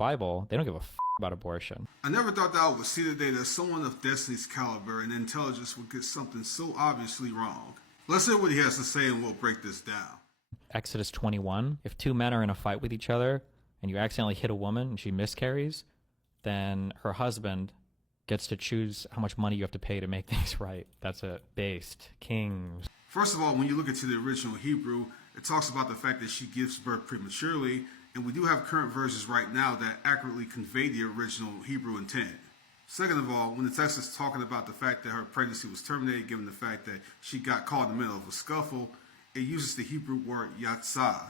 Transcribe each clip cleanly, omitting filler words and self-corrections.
Bible, they don't give a about abortion. I never thought that I would see the day that someone of Destiny's caliber and intelligence would get something so obviously wrong. Let's hear what he has to say and we'll break this down. Exodus 21, if two men are in a fight with each other and you accidentally hit a woman and she miscarries, then her husband gets to choose how much money you have to pay to make things right. That's a based kings. First of all, when you look into the original Hebrew, it talks about the fact that she gives birth prematurely, and we do have current versions right now that accurately convey the original Hebrew intent. Second of all, when the text is talking about the fact that her pregnancy was terminated given the fact that she got caught in the middle of a scuffle, it uses the Hebrew word yatzah,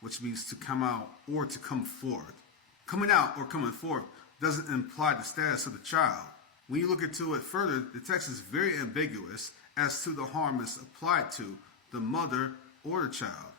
which means to come out or to come forth. Coming out or coming forth doesn't imply the status of the child. When you look into it further, the text is very ambiguous as to the harm it's applied to the mother or the child.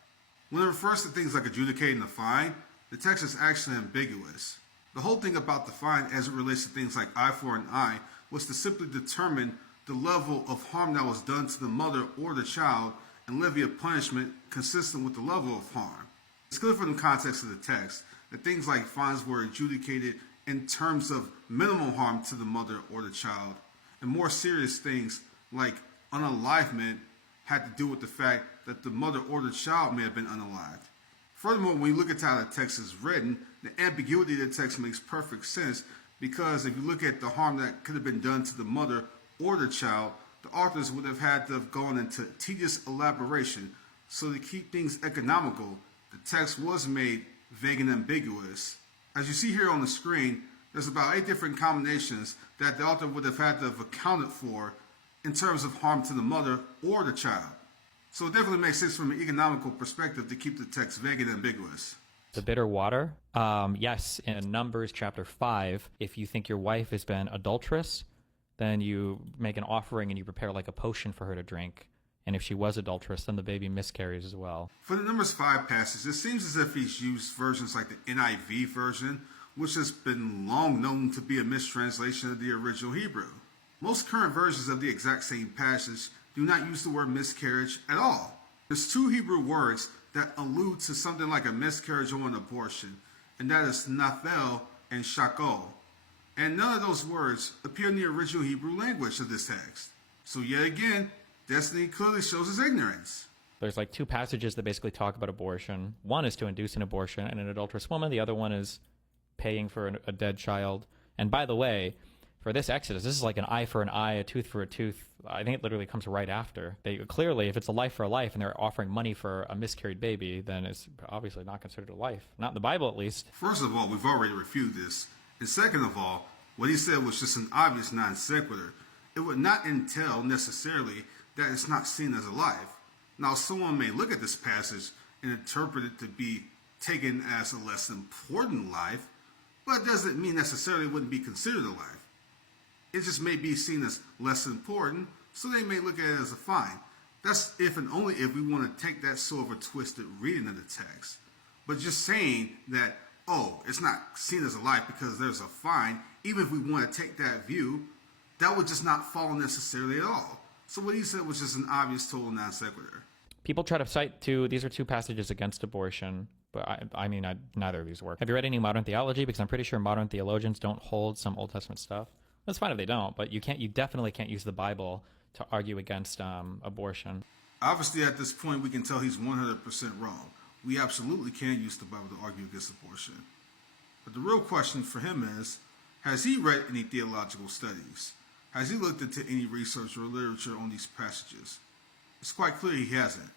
When it refers to things like adjudicating the fine, the text is actually ambiguous. The whole thing about the fine as it relates to things like eye for an eye was to simply determine the level of harm that was done to the mother or the child and levy a punishment consistent with the level of harm. It's clear from the context of the text that things like fines were adjudicated in terms of minimal harm to the mother or the child, and more serious things like unalivement had to do with the fact that the mother or the child may have been unalived. Furthermore, when you look at how the text is written, the ambiguity of the text makes perfect sense because if you look at the harm that could have been done to the mother or the child, the authors would have had to have gone into tedious elaboration. So to keep things economical, the text was made vague and ambiguous. As you see here on the screen, there's about 8 different combinations that the author would have had to have accounted for in terms of harm to the mother or the child. So it definitely makes sense from an economical perspective to keep the text vague and ambiguous. The bitter water? Yes, in Numbers chapter 5, if you think your wife has been adulterous, then you make an offering and you prepare like a potion for her to drink. And if she was adulterous, then the baby miscarries as well. For the Numbers 5 passage, it seems as if he's used versions like the NIV version, which has been long known to be a mistranslation of the original Hebrew. Most current versions of the exact same passage do not use the word miscarriage at all. There's 2 Hebrew words that allude to something like a miscarriage or an abortion, and that is nathel and shakol. And none of those words appear in the original Hebrew language of this text. So yet again, Destiny clearly shows his ignorance. There's like 2 passages that basically talk about abortion. One is to induce an abortion and an adulterous woman. The other one is paying for a dead child. And by the way, for this Exodus, this is like an eye for an eye, a tooth for a tooth. I think it literally comes right after. They clearly, if it's a life for a life and they're offering money for a miscarried baby, then it's obviously not considered a life. Not in the Bible, at least. First of all, we've already refuted this. And second of all, what he said was just an obvious non sequitur. It would not entail necessarily that it's not seen as a life. Now, someone may look at this passage and interpret it to be taken as a less important life, but it doesn't mean necessarily it wouldn't be considered a life. It just may be seen as less important, so they may look at it as a fine. That's if and only if we want to take that sort of a twisted reading of the text. But just saying that, oh, it's not seen as a life because there's a fine, even if we want to take that view, that would just not follow necessarily at all. So what he said was just an obvious total non sequitur. People try to cite these are 2 passages against abortion, but I mean, neither of these work. Have you read any modern theology? Because I'm pretty sure modern theologians don't hold some Old Testament stuff. That's fine if they don't, but you definitely can't use the Bible to argue against abortion. Obviously, at this point, we can tell he's 100% wrong. We absolutely can use the Bible to argue against abortion. But the real question for him is, has he read any theological studies? Has he looked into any research or literature on these passages? It's quite clear he hasn't.